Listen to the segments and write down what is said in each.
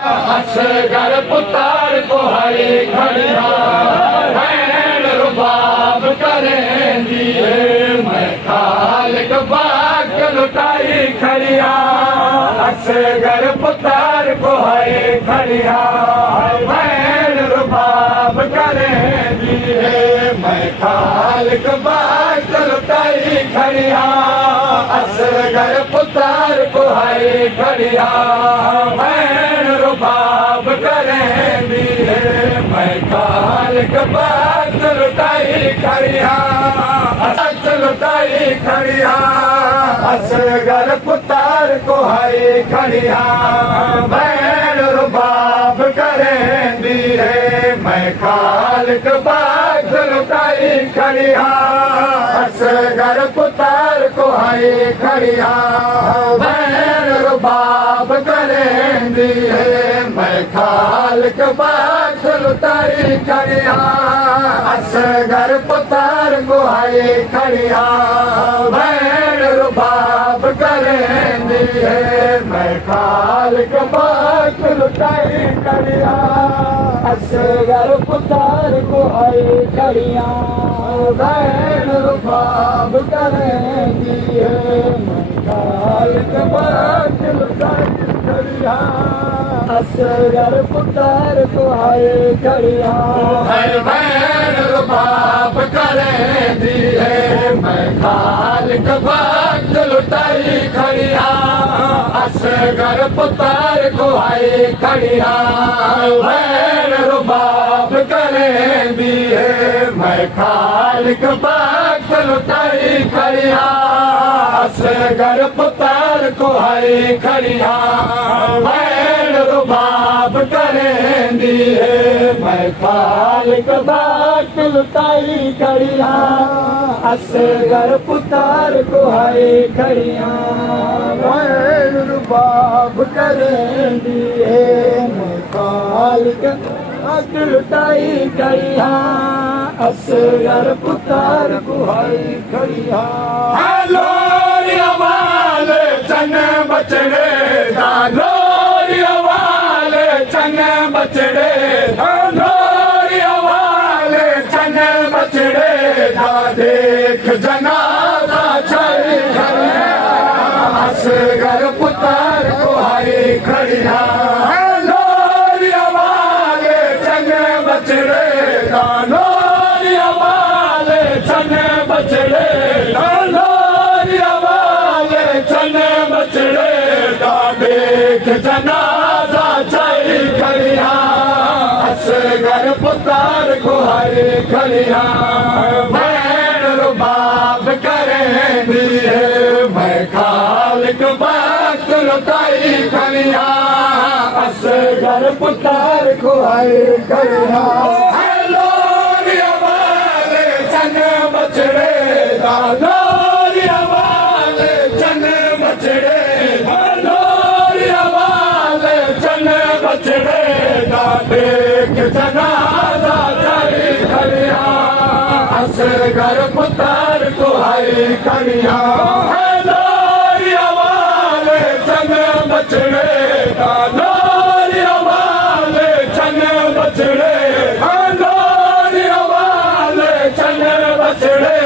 असगर पुतार को हरी खड़िया भैन रुबाब करेंदी मैं खालिक बाग लुटाई खड़िया। असगर पुतार को हरी खड़िया भैन रुबाब करेंदी मैं खालिक बाग लुटाई खड़िया। असगर पुतार को हरी खड़िया भैन रुबाब करेंदी मैं खालिक बाग लुटाई खड़िया। लुटाई खड़िया असगर पुतार को हरी खड़िया भैन रुबाब करेंदी मैं खालिक बाग लुटाई खड़िया। असगर पुतार को हरी खड़िया भैन रुबाब करेंदी मैं खालिक बाग लुटाई खड़िया। असगर पुतार को हरी खड़िया भैन रुबाब करेंदी मैं खालिक बाग लुटाई खड़िया। असगर पुतार को हरी खड़िया भैन रुबाब करेंदी मैं खालिक बाग लुटाई खड़िया। असगर पुतार को हरी खड़िया भैन रुबाब करेंदी मैं खालिक बाग लुटाई खड़िया। असगर पुतार को हरी खड़िया भैन रुबाब करेंदी मैं खालिक बाग लुटाई खड़िया। असगर पुतार को हरी खड़िया भैन रुबाब करेंदी मैं खालिक बाग लुटाई खड़िया। असगर पुतार को हरी खड़िया भैन रुबाब करेंदी मैं खालिक बाग लुटाई खड़िया। असगर पुतार को हरी खड़िया। लोरिया वाले चन बचड़े लोरिया वाले चन बचड़े लोरिया वाले चन बचड़े देख जनाजा चली खड़िया। असगर पुतार को हरी खड़िया लोरिया वाले चन बचड़े लोरिया वाले चन बचड़े लोरिया वाले चन बचड़े देख जनाजा चली खड़िया। असगर पुतार को हरी खड़िया भैन रुबाब करेंदी मैं खालिक बाग लुटाई खड़िया। असगर पुतार को हरी खड़िया लोरिया वाले चन बचड़े लोरिया वाले चन बचड़े लोरिया वाले चन बचड़े देख जनाजा चली खड़िया। असगर पुतार को हरी खड़िया लोरिया वाले चन बचड़े लोरिया वाले चन बचड़े लोरिया वाले चन बचड़े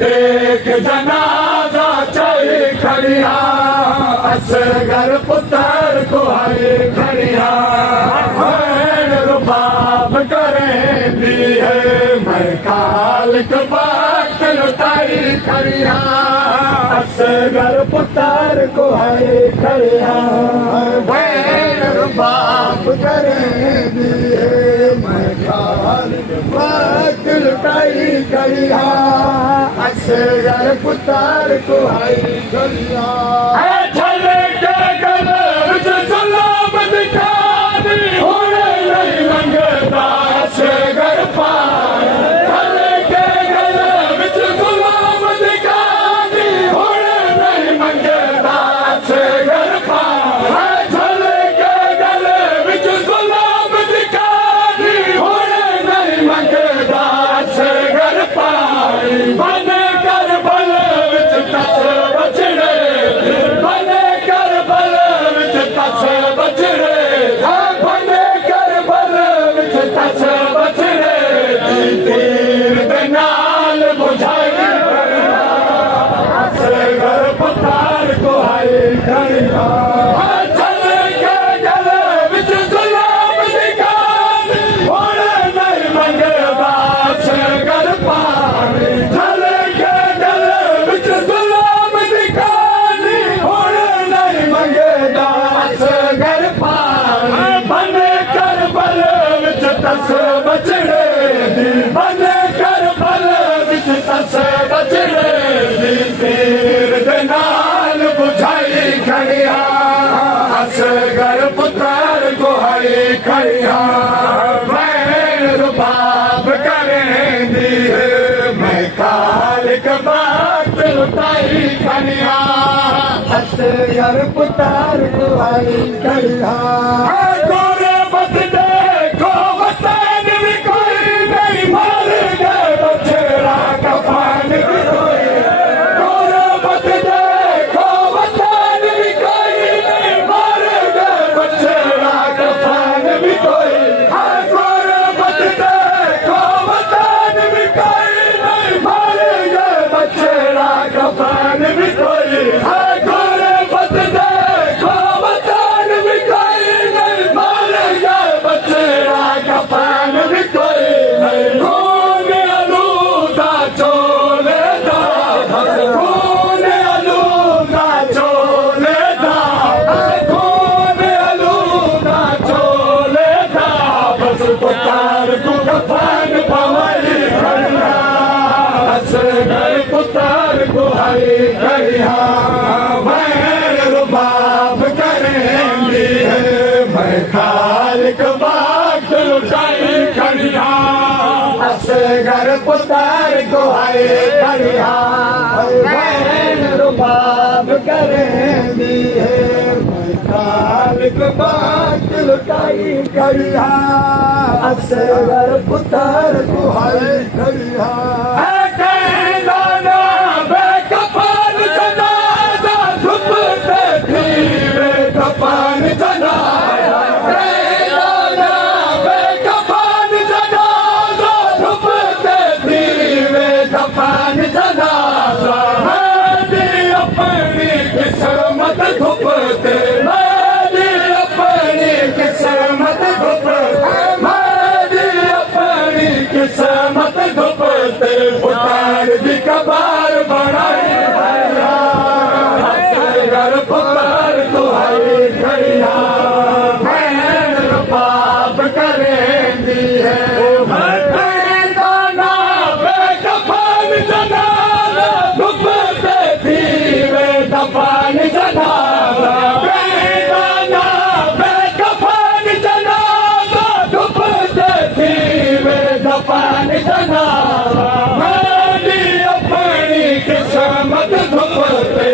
देख जनाजा चली खड़िया। असगर पुतार को हरी खड़िया भैन रुबाब करेंदी मैं खालिक बाग लुटाई खड़िया। असगर पुतार को हरी खड़िया भैन रुबाब करेंदी मैं खालिक बाग लुटाई खड़िया। असगर पुतार को हरी खड़िया असगर पार के गले विच गुलाम दिखानी होने नहीं मंगता। असगर पार के गले विच गुलाम दिखानी होने नहीं मंगता। असगर पार बन कर बल विच दस बचड़े खड़िया मैं रुबाब करेंदी मैं खालिक बात लुटाई खड़िया असगर पुतार दुआई खड़िया गोरे बत देखो वतन भी कोई नहीं मर गए बछड़ा कफन भी कोई गोरे बत देखो वतन भी कोई नहीं मर गए बछड़ा कफन भी कोई गोरे बत देखो वतन भी कोई नहीं मर गए बछड़ा कफन भी कोई गोरे बत देखो वतन भी कोई नहीं मर गए बछड़ा कफन भी कोई खून आलूदा चोले दा खून आलूदा चोले दा खून आलूदा चोले दा बस पुकार को कफन पवाई खड़िया असगर पुतार को हरी खड़िया मैं रुबाब करेंगी मैं खालिक बात लुटाई खड़िया असगर पुतार को हरी खड़िया मैं रुबाब करेंगी मैं खालिक बात लुटाई खड़िया असगर पुतार को हरी खड़िया कफन जनाजा बेकफन जनाजा धुपते थी वे कफन जनाजा मेरी अपनी किस्मत धुपते मेरी अपनी किस्मत धुपते मेरी अपनी किस्मत धुपते पुकार दी कबार बनाई पुकार तुहारी खड़िया मैं रुबाब करेंदी दाना बेकफन जनाजा धुपते थी वे कफन जनाजा दाना बेकफन जनाजा धुपते थी वे कफन जनाजा मेरी अपनी किस्मत धुपते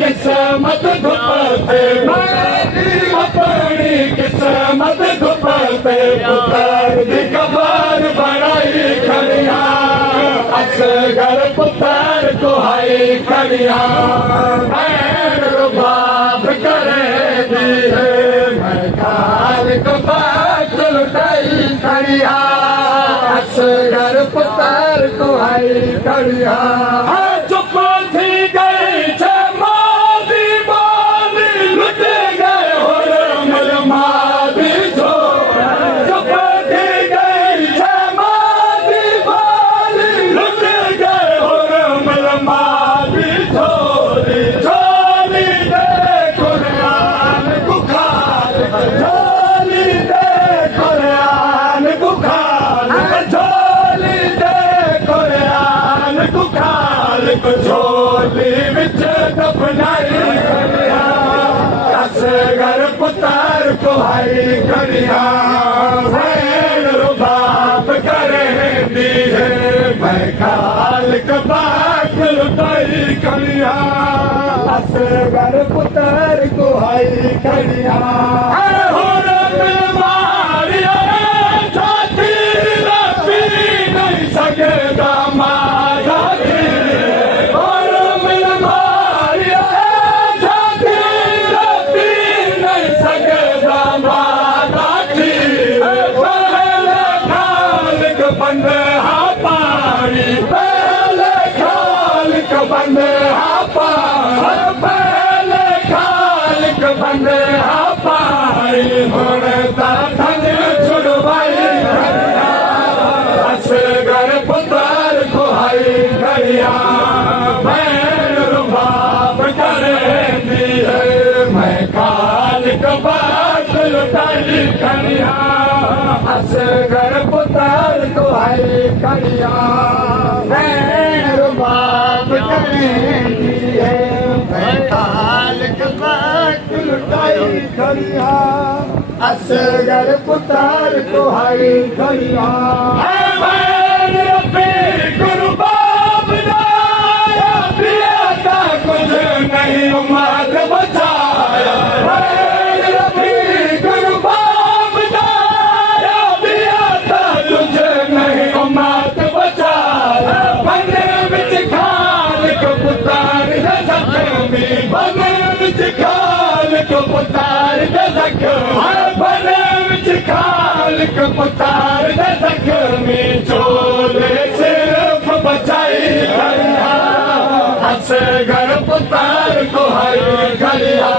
किस्मत धुपते मेरी अपनी किस्मत धुपते पुतार दी कबार बनाई खड़िया असगर पुतार को हाई खड़िया मैं रुबाब करेंदी मैं खालिक बात लुटाई खड़िया असगर पुतार को हाई खड़िया चुप थी गई झोली विच दफनाई खड़िया असगर पुतार को हाई खड़िया मैं रुबाब करेंदी मैं खालिक बात लुटाई खड़िया असगर पुतार को हाई खड़िया सगदा मारा बंद हा पानी पहले खालिक बंद हा पानी पहले खालिक बंद हा पानी होता धन छुड़वाई असगर पुतार को हाई खड़िया मैं रुबाब करेंदी मैं खालिक बात लुटाई खड़िया असगर पुतार को हाई खड़िया मैं रुबाब करेंदी मैं खालिक बात लुटाई खड़िया असगर पुतार को हाई खड़िया गुरु बाप दाया पिया का कुछ नहीं उम्मत बचाया गुरु बाप दाया पिया का कुछ नहीं उम्मत बचाया बने बिच खाल को पुतार जख्मी बने बिच खाल को पुतार जख्मी बने बिच खाल को पुतार जख्मी चोले सिर्फ बचाई खड़िया असगर पुतार को हाई खड़िया